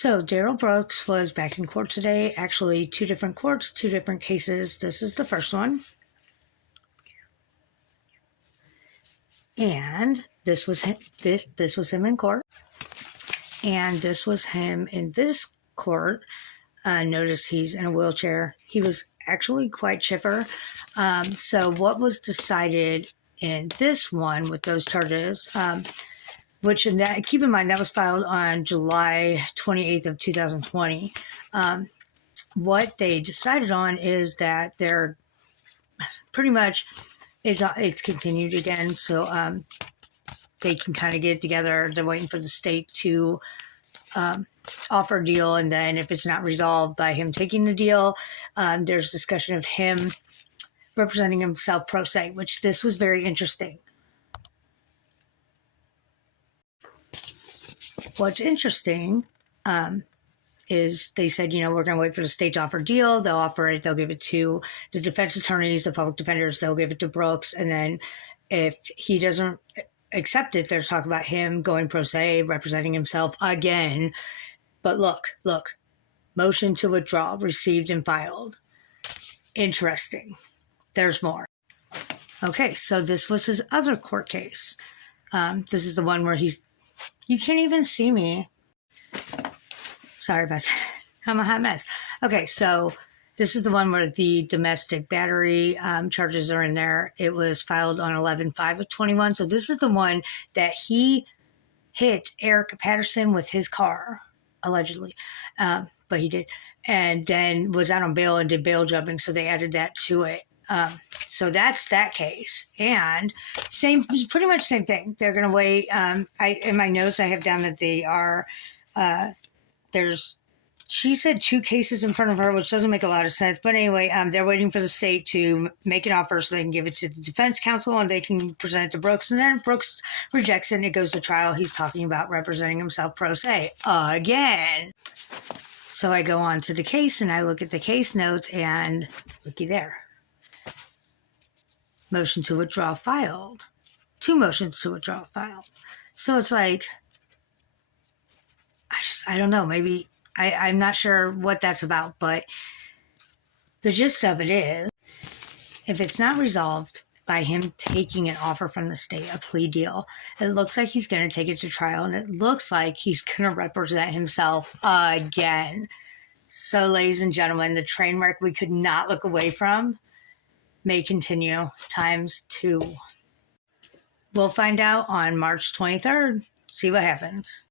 So Darrell Brooks was back in court today. Actually, two different courts, two different cases. This is the first one. And this was him in court. And this was him in this court. Notice he's in a wheelchair. He was actually quite chipper. So what was decided in this one with those charges, which in that, keep in mind, that was filed on July 28th of 2020. What they decided on is that they're pretty much it's continued again. So they can kind of get it together. They're waiting for the state to offer a deal. And then if it's not resolved by him taking the deal, there's discussion of him representing himself pro se, which this was very interesting. What's interesting is they said, we're going to wait for the state to offer a deal. They'll offer it. They'll give it to the defense attorneys, the public defenders. They'll give it to Brooks. And then if he doesn't accept it, they're talking about him going pro se, representing himself again. But look, motion to withdraw received and filed. Interesting. There's more. Okay, so this was his other court case. This is the one where you can't even see me. Sorry about that. I'm a hot mess. Okay, so this is the one where the domestic battery charges are in there. It was filed on 11/5 of 21. So this is the one that he hit Eric Patterson with his car, allegedly. But he did. And then was out on bail and did bail jumping. So they added that to it. So that's that case. And pretty much same thing. They're going to wait. In my notes, I have down that they are, she said 2 cases in front of her, which doesn't make a lot of sense. But anyway, they're waiting for the state to make an offer so they can give it to the defense counsel and they can present it to Brooks. And then if Brooks rejects it and it goes to trial, he's talking about representing himself pro se again. So I go on to the case and I look at the case notes and looky there. Motion to withdraw filed. 2 motions to withdraw filed. So it's like, I don't know, maybe, I'm not sure what that's about, but the gist of it is, if it's not resolved by him taking an offer from the state, a plea deal, it looks like he's going to take it to trial, and it looks like he's going to represent himself again. So, ladies and gentlemen, the train wreck we could not look away from may continue ×2. We'll find out on March 23rd. See what happens.